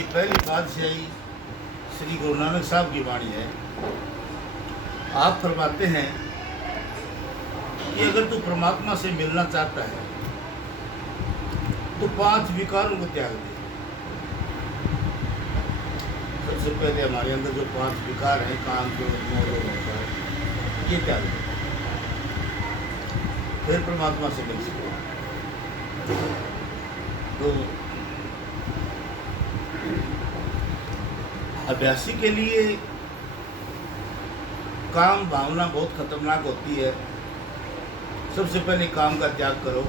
ये पहली बादशाही श्री गुरु नानक साहब की वाणी है। आप फरमाते हैं कि अगर तू परमात्मा से मिलना चाहता है तो 5 विकारों को त्याग दे। सबसे पहले हमारे अंदर जो 5 विकार हैं, काम, क्रोध, मोह, लोभ, अहंकार, ये त्याग दे, फिर परमात्मा से मिल सको। तो अभ्यासी के लिए काम भावना बहुत खतरनाक होती है। सबसे पहले काम का त्याग करो।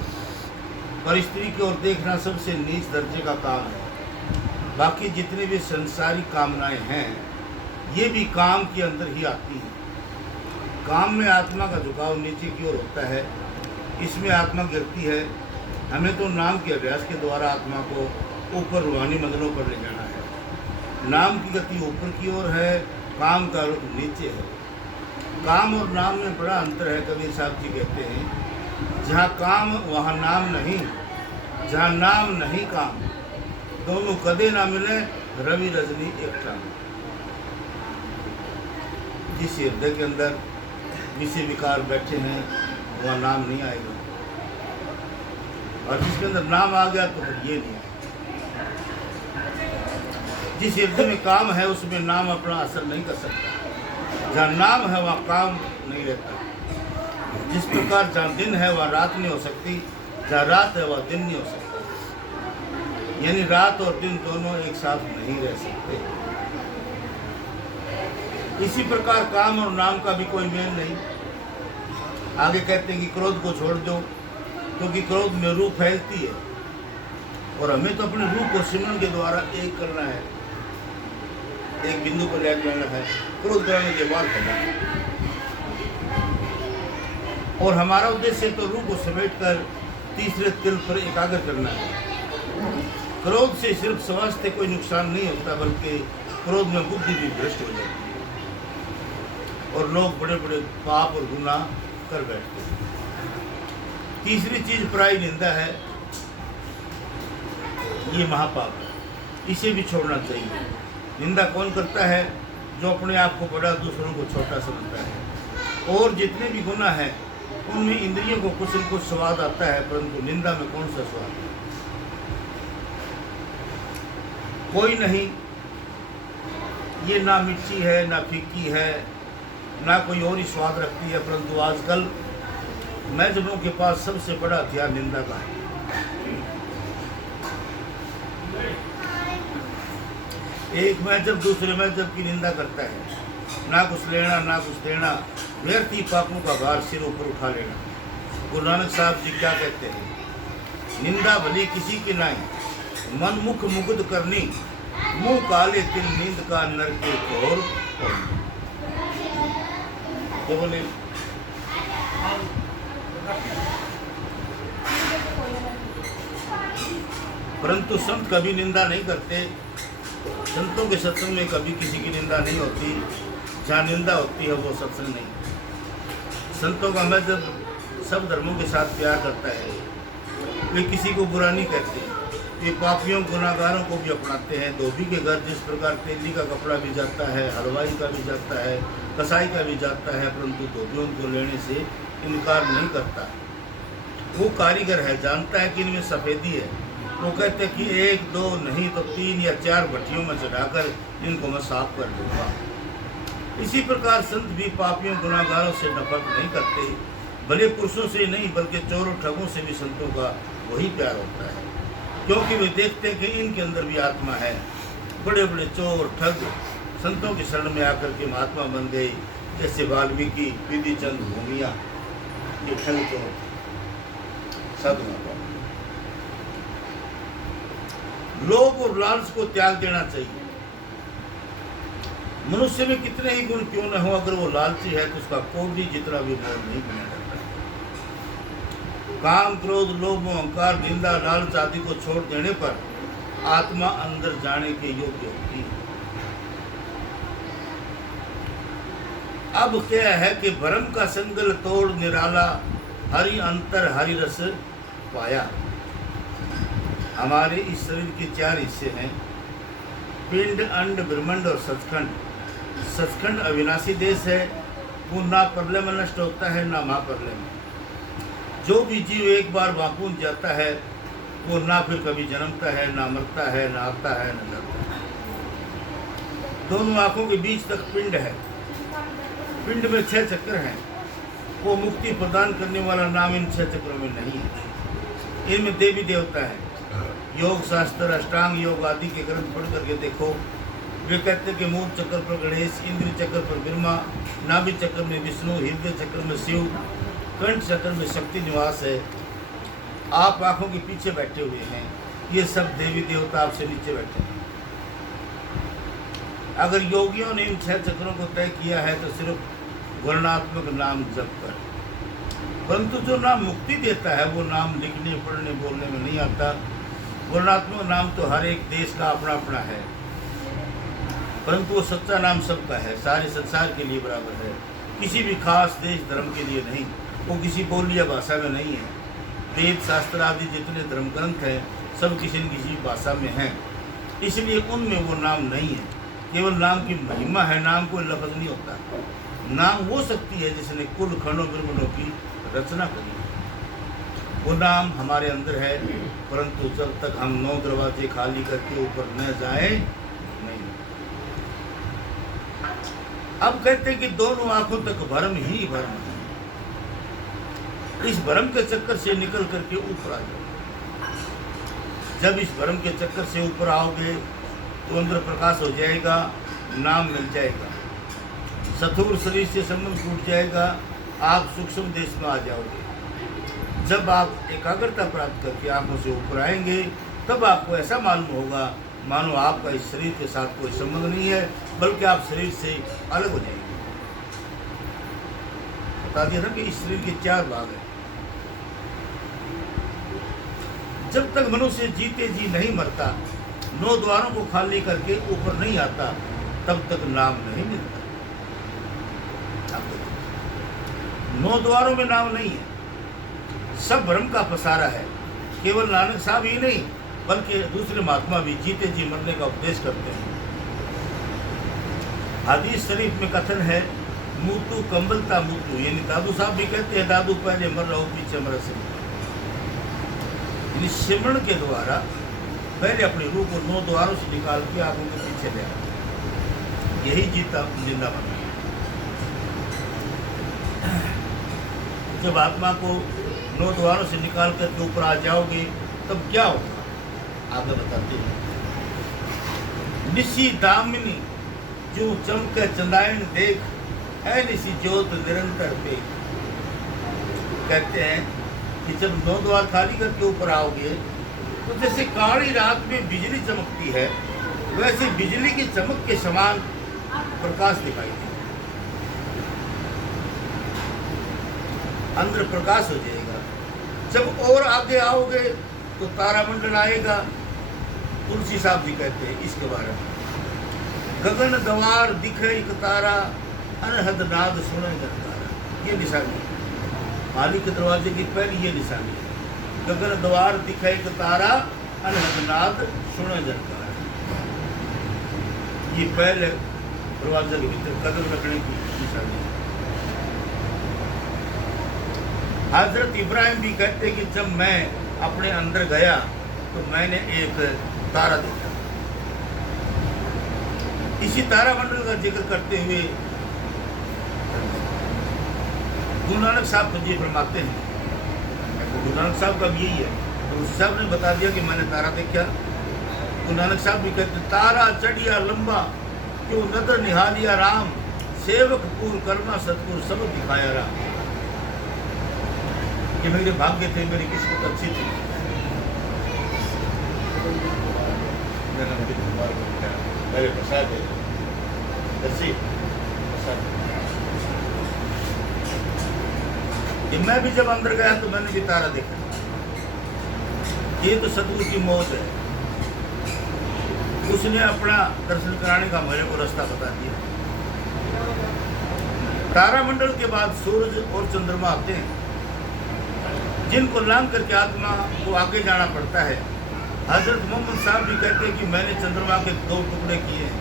पर स्त्री की ओर देखना सबसे नीच दर्जे का काम है। बाकी जितने भी संसारिक कामनाएं हैं ये भी काम के अंदर ही आती हैं। काम में आत्मा का झुकाव नीचे की ओर होता है, इसमें आत्मा गिरती है। हमें तो नाम के अभ्यास के द्वारा आत्मा को ऊपर रूहानी मंजिलों पर ले जाना है। नाम की गति ऊपर की ओर है, काम का रुख नीचे है। काम और नाम में बड़ा अंतर है। कबीर साहब जी कहते हैं, जहाँ काम वहाँ नाम नहीं, जहाँ नाम नहीं काम, दोनों कदे ना मिले, रवि रजनी एक टांग। जिस हृदय के अंदर विषय विकार बैठे हैं वहाँ नाम नहीं आएगा, और जिसके अंदर नाम आ गया तो फिर ये नहीं आएगा। जिस हृदय में काम है उसमें नाम अपना असर नहीं कर सकता। जहाँ नाम है वहाँ काम नहीं रहता। जिस प्रकार जहाँ दिन है वहाँ रात नहीं हो सकती, जहाँ रात है वहाँ दिन नहीं हो सकता। यानी रात और दिन दोनों एक साथ नहीं रह सकते। इसी प्रकार काम और नाम का भी कोई मेल नहीं। आगे कहते हैं कि क्रोध को छोड़ दो, क्योंकि क्रोध में रूह फैलती है और हमें तो अपने रूह को सिमरन के द्वारा एक करना है, एक बिंदु पर ले जाना है। क्रोध कराने के बाद करना है, और हमारा उद्देश्य तो रूह को समेट कर तीसरे तिल पर एकाग्र करना है। क्रोध से सिर्फ स्वास्थ्य कोई नुकसान नहीं होता, बल्कि क्रोध में बुद्धि भी भ्रष्ट हो जाती है और लोग बड़े बड़े पाप और गुनाह कर बैठते हैं। तीसरी चीज पराई निंदा है। ये महापाप है, इसे भी छोड़ना चाहिए। निंदा कौन करता है? जो अपने आप को बड़ा, दूसरों को छोटा समझता है। और जितने भी गुनाह हैं उनमें इंद्रियों को कुछ न कुछ स्वाद आता है, परंतु निंदा में कौन सा स्वाद है? कोई नहीं। ये ना मिर्ची है, ना फीकी है, ना कोई और ही स्वाद रखती है, परंतु आजकल मजहबों के पास सबसे बड़ा हथियार निंदा का है। एक मजहब दूसरे मजहब की निंदा करता है, ना कुछ लेना ना कुछ देना, व्यर्थ ही पापों का भार सिर ऊपर उठा लेना। गुरु नानक साहब जी क्या कहते हैं? निंदा भली किसी की नहीं, मन मुख मुग्ध करनी, मुंह काले तिल नींद का नर के घोर। तो बोले परंतु संत कभी निंदा नहीं करते। संतों के सत्संग में कभी किसी की निंदा नहीं होती। जहाँ निंदा होती है वो सत्संग नहीं। संतों का मजहब सब धर्मों के साथ प्यार करता है। वे किसी को बुरा नहीं कहते। वे पापियों गुनाहगारों को भी अपनाते हैं। धोबी के घर जिस प्रकार तेली का कपड़ा भी जाता है, हलवाई का भी जाता है, कसाई का भी जाता है, परंतु धोबियों को लेने से इनकार नहीं करता। वो कारीगर है, जानता है कि इनमें सफ़ेदी है। वो कहते हैं कि 1 2 नहीं तो 3 या 4 भट्टियों में चढ़ाकर इनको मैं साफ कर दूंगा। इसी प्रकार संत भी पापियों गुनाहगारों से नफरत नहीं करते। भले पुरुषों से नहीं बल्कि चोरों ठगों से भी संतों का वही प्यार होता है, क्योंकि वे देखते हैं कि इनके अंदर भी आत्मा है। बड़े बड़े चोर ठग संतों की शरण में आकर के महात्मा बन गए, जैसे वाल्मीकि, विधि चंद, भूमिया, ये ठग चोर साधु। लोभ और लालच को त्याग देना चाहिए। मनुष्य में कितने ही गुण क्यों न हो, अगर वो लालची है तो उसका कोई जितना भी मोल नहीं बना रहता। काम, क्रोध, लोभ, अहंकार, निंदा, लालच आदि को छोड़ देने पर आत्मा अंदर जाने के योग्य होती है। अब क्या है कि भ्रम का संगल तोड़ निराला, हरि अंतर हरि रस पाया। हमारे इस शरीर के 4 हिस्से हैं। पिंड, अंड, ब्रह्मांड और सचखंड। सचखंड अविनाशी देश है, वो ना प्रलय में नष्ट होता है ना महाप्रलय में। जो भी जीव एक बार वाकून जाता है वो ना फिर कभी जन्मता है, ना मरता है, ना आता है, ना जाता है। दोनों आँखों के बीच तक पिंड है। पिंड में 6 चक्र हैं। वो मुक्ति प्रदान करने वाला नाम इन 6 चक्रों में नहीं है। इनमें देवी देवता है। योग शास्त्र, अष्टांग योग आदि के ग्रंथ पढ़ करके देखो। वे कहते कि मूल चक्र पर गणेश, इंद्र चक्र पर ब्रह्मा, नाभि चक्र में विष्णु, हृदय चक्र में शिव, कंठ चक्र में शक्ति निवास है। आप आंखों के पीछे बैठे हुए हैं, ये सब देवी देवता आपसे नीचे बैठे हैं। अगर योगियों ने इन 6 चक्रों को तय किया है तो सिर्फ वर्णात्मक नाम जप कर। परंतु जो नाम मुक्ति देता है वो नाम लिखने, पढ़ने, बोलने में नहीं आता। वर्णात्मक नाम तो हर एक देश का अपना अपना है, परंतु वो सच्चा नाम सबका है, सारे संसार के लिए बराबर है। किसी भी खास देश धर्म के लिए नहीं, वो किसी बोली या भाषा में नहीं है। वेद शास्त्र आदि जितने धर्म ग्रंथ हैं सब किसी न किसी भाषा में हैं, इसलिए उनमें वो नाम नहीं है। केवल नाम की महिमा है, नाम कोई लफ्ज़ नहीं होता। नाम वो शक्ति है जिसने कुल खंडों ब्रह्मांडों की रचना करी। वो नाम हमारे अंदर है, परंतु जब तक हम 9 दरवाजे खाली करके ऊपर न जाए नहीं। अब कहते हैं कि दोनों आंखों तक भ्रम ही भ्रम है। इस भ्रम के चक्कर से निकल करके ऊपर आ जाओ। जब इस भ्रम के चक्कर से ऊपर आओगे तो अंदर प्रकाश हो जाएगा, नाम मिल जाएगा, स्थूल शरीर से संबंध टूट जाएगा, आप सूक्ष्म देश में आ जाओगे। जब आप एकाग्रता प्राप्त करके आंखों से ऊपर आएंगे तब आपको ऐसा मालूम होगा मानो आपका इस शरीर के साथ कोई संबंध नहीं है, बल्कि आप शरीर से अलग हो जाएंगे। बता दिया था कि इस शरीर के 4 भाग हैं। जब तक मनुष्य जीते जी नहीं मरता, 9 द्वारों को खाली करके ऊपर नहीं आता, तब तक नाम नहीं मिलता। 9 द्वारों में नाम नहीं है, सब भ्रम का पसारा है। केवल नानक साहब ही नहीं बल्कि दूसरे महात्मा भी जीते जी मरने का उपदेश करते हैं। हदीस शरीफ में कथन है, मुतु कंबलता मुतु, यानी दादू साहब भी कहते हैं दादू पहले मर रहा हूँ, पीछे मर सिमरण। सिमरण के द्वारा पहले अपनी रूह को 9 द्वारों से निकाल के आंखों के पीछे ले आए, यही जीता जिंदा बन। जब आत्मा को 9 द्वारों से निकाल करके ऊपर आ जाओगे तब क्या होगा आगे बताते हैं। निशी दामिनी जो चमके चंदायन देख, है निशी ज्योत निरंतर पे। कहते हैं कि जब 9 द्वार खाली करके ऊपर आओगे तो जैसे काली रात में बिजली चमकती है, वैसे बिजली की चमक के समान प्रकाश दिखाई देगा, अंदर प्रकाश हो जाएगा। जब और आगे आओगे तो तारामंडल आएगा। तुलसी साहब जी कहते हैं इसके बारे में, गगन द्वार दिखे एक तारा, अनहद नाद सुने जनतारा। ये निशानी है मालिक के दरवाजे की पहली, ये निशानी है। गगन द्वार दिखे एक तारा, अनहद नाद सुने जनतारा। ये पहले दरवाजे के भीतर कदम रखने की निशानी है। हजरत इब्राहिम भी कहते हैं कि जब मैं अपने अंदर गया तो मैंने एक तारा देखा। इसी तारामंडल का जिक्र करते हुए गुरु नानक साहब जी फरमाते हैं, गुरु नानक साहब का भी यही है। तो उस साहब ने बता दिया कि मैंने तारा देखा। गुरु नानक साहब भी कहते तारा चढ़िया लंबा, क्यों नजर निहालिया राम, सेवक पूर कर्मा सतपुर सब दिखाया राम। कि मेरे भाग्य थे, मेरी किस्मत अच्छी थी। मेरे प्रसाद है कि मैं भी जब अंदर गया तो मैंने भी तारा देखा। ये तो सतगुरु की मौत है, उसने अपना दर्शन कराने का मेरे को रास्ता बता दिया। तारामंडल के बाद सूरज और चंद्रमा आते हैं, जिनको लांग करके आत्मा को आगे जाना पड़ता है। हजरत मोहम्मद साहब भी कहते हैं कि मैंने चंद्रमा के 2 टुकड़े किए हैं।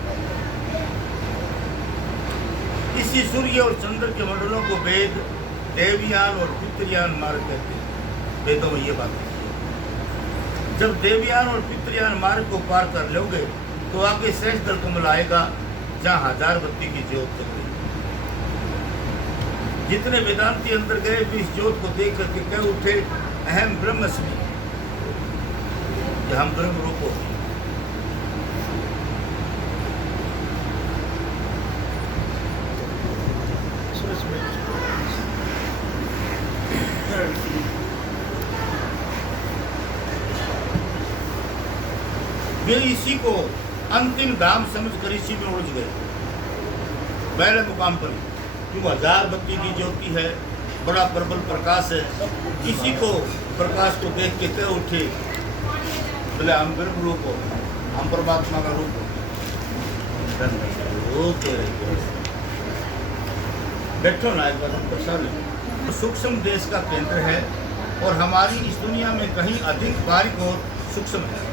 इसी सूर्य और चंद्र के मंडलों को वेद देवयान और पितृयान मार्ग कहते हैं। वेदों में ये बात है। जब देवयान और पितृयान मार्ग को पार कर लोगे तो आगे शेष दल कमल आएगा, जहाँ 1000 बत्ती की ज्योत चल रही। जितने वेदांती अंदर गए भी इस ज्योत को देख करके कह उठे, अहम ब्रह्मस्मि, कि हम ब्रह्म रूप हो। वे इसी को अंतिम धाम समझकर इसी में उलझ गए। पहले मुकाम पर क्यों 1000 बत्ती की ज्योति है, बड़ा प्रबल प्रकाश है, इसी को प्रकाश को देख के कह उठे, बोले हम ब्रह्म रूप हो, हम परमात्मा का रूप हो। बैठो ना एक बार, हम प्रसार लें। सूक्ष्म देश का केंद्र है और हमारी इस दुनिया में कहीं अधिक बारीक और सूक्ष्म है।